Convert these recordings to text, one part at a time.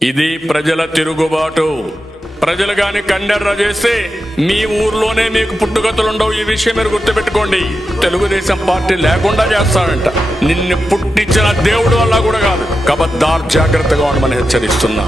ఇది ప్రజల తిరుగుబాటు. ప్రజలు గాని కండెర్ర చేస్తే మీ ఊర్లోనే మీకు పుట్టుగతులుండవు. ఈ విషయం మీరు గుర్తుపెట్టుకోండి. తెలుగుదేశం పార్టీ లేకుండా చేస్తాడంట. నిన్ను పుట్టించిన దేవుడు వల్ల కూడా కాదు. కబద్దార్, జాగ్రత్తగా ఉండమని హెచ్చరిస్తున్నా.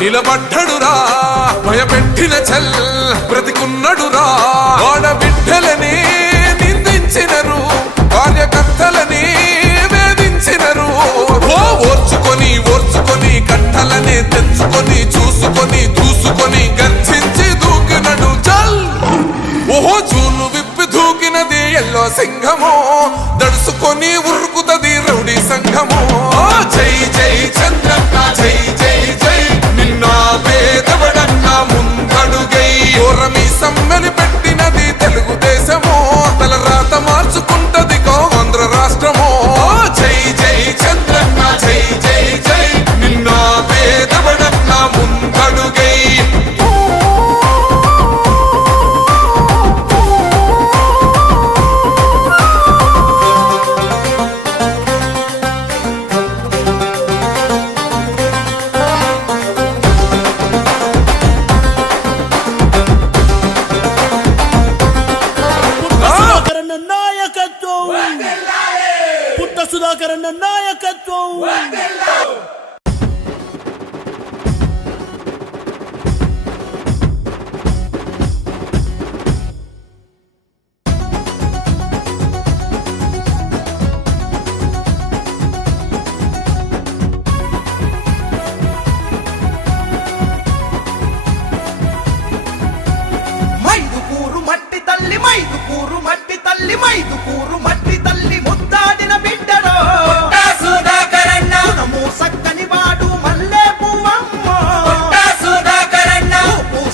నిలబడ్డడురా భయపెట్టిన చల్ బ్రతికున్నడురా. ఆడబిడ్డలని నిందించినరు, కార్యకర్తలని వేధించినరు. ఓర్చుకొని ఓర్చుకొని కట్టలనే తెచ్చుకొని చూసుకొని దూసుకొని గర్జించి దూకినడు చల్. ఓహో చూలు విప్పి దూకినది ఎల్లో సింహము, దడుసుకొని ఉరుకుతది రౌడీ సంఘము. జై జై చంద్రన్న జై జై జై, నిన్న పేదవడన్న ముందడుగై. ఓరమి సమ్మెని పెట్టినది తెలుగుదేశము, తల రాత మార్చుకుంటది ఆంధ్ర రాష్ట్రము. జై జై చంద్రన్న జై జై జై, నిన్న పేదవడన్న ముందడుగై. సుధాకరన్న నాయకత్వం. మైదుకూరు మట్టి తల్లి, మైదుకూరు మట్టి తల్లి, మైదుకూరు మట్టి తల్లి ముద్దాడిన బిడ్డరో సుధాకరన్న. గుణము సక్కని వాడు మల్లె పువ్వమ్మ సుధాకరన్న.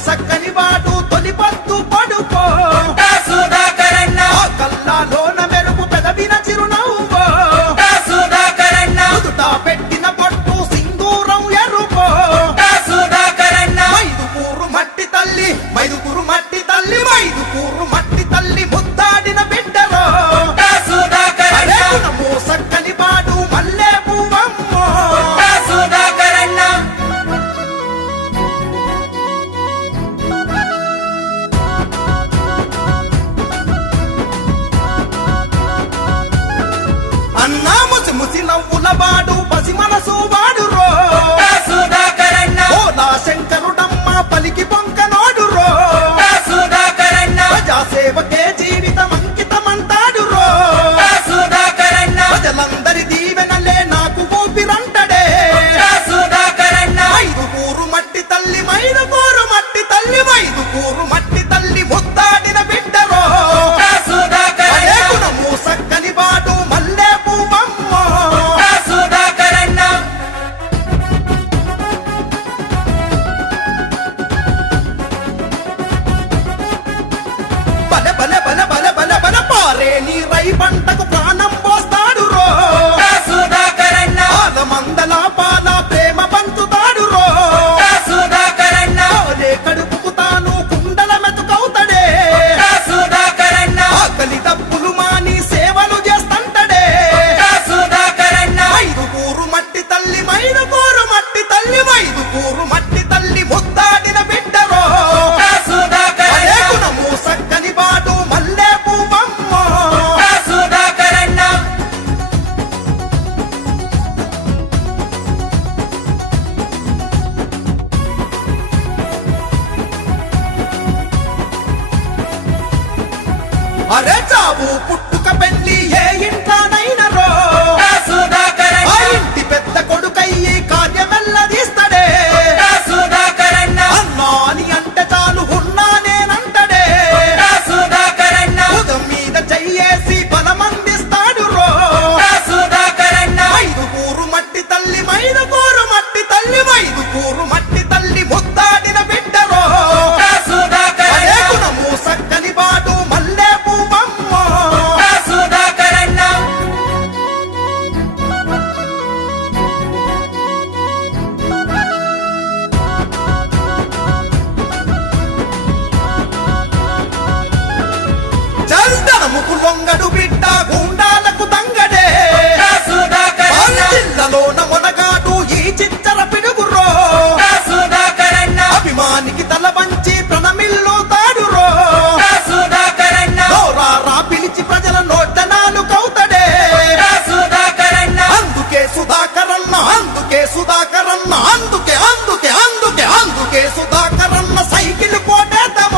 సక్కని వాడు తొలి పత్తు పడుకో సుధాకరన్న. కల్లాలోన మెరుపు పెదవిన చిరునవ్వు సుధాకరన్న. నుదుట పెట్టిన పట్టు సింధూరం ఎరుపో సుధాకరన్న. మైదుకూరు మట్టి తల్లి, మైదుకూరు మట్టి తల్లి, మైదుకూరు మట్టి తల్లి ముద్దాడిన బిడ్డరో సుధాకరన్న. గుణము సక్కని వాడు మల్లె పువ్వమ్మ సుధాకరన్న. అన్నా ముసి ముసి నవ్వుల వాడు పసి మనసు వాడు రో సుధాకరన్న. ఓలా శంకరుడమ్మ పలికి పొంకనోడు రో సుధాకరన్న. ప్రజాసేవకే జీవితం అంకితమంటాడు రో సుధాకరన్న. ప్రజలందరి దీవెనలే నాకు ఊపిరంటడే సుధాకరన్న. మైదుకూరు మట్టి తల్లి, మైదుకూరు మట్టి తల్లి, మైదుకూరు మట్టి తల్లి ముద్దాడిన బిడ్డరో సుధాకరన్న. గుణము సక్కని వాడు మల్లె పువ్వమ్మ సుధాకరన్న. బల బల బల బల బల బల పారే నీ రై పంటకు ప్రాణం పోస్తాడు రో సుధాకరన్న. పాల మందల పాల ప్రేమ పంచుతాడు రో సుధాకరన్న. కడుపుకు తాను కుండల మెతుకవుతాడే సుధాకరన్న. ఆకలి తప్పులు మాని సేవలు చేస్తంటడే సుధాకరన్న. మైదుకూరు మట్టి తల్లి, మైదుకూరు మట్టి తల్లి, మైదుకూరు మట్టి తల్లి ముద్దాడిన బిడ్డరో సుధాకరన్న. గుణము సక్కని వాడు మల్లె పువ్వమ్మ సుధాకరన్న. అరే చావు పుట్టుక పెళ్లి ఏ ఇంట్లోనైనా రో సుధాకరన్న. ఆ ఇంటి పెద్ద కొడుకయ్యి కార్యమెల్లదీస్తాడే సుధాకరన్న. అన్నా అని అంటే చాలు ఉన్నా నేనంటడే సుధాకరన్న. ఉదం మీద చెయ్యేసి బలమందిస్తాడు రో సుధాకరన్న. మైదుకూరు మట్టి తల్లి, మైదుకూరు మట్టి తల్లి, మైదుకూరు మట్టి తల్లి ముద్దాడిన బిడ్డరో సుధాకరన్న. గుణము సక్కని వాడు మల్లె పువ్వమ్మ అందుకే అందుకే అందుకే అందుకే సుధాకరన్న సైకిల్ కోటేద్దామా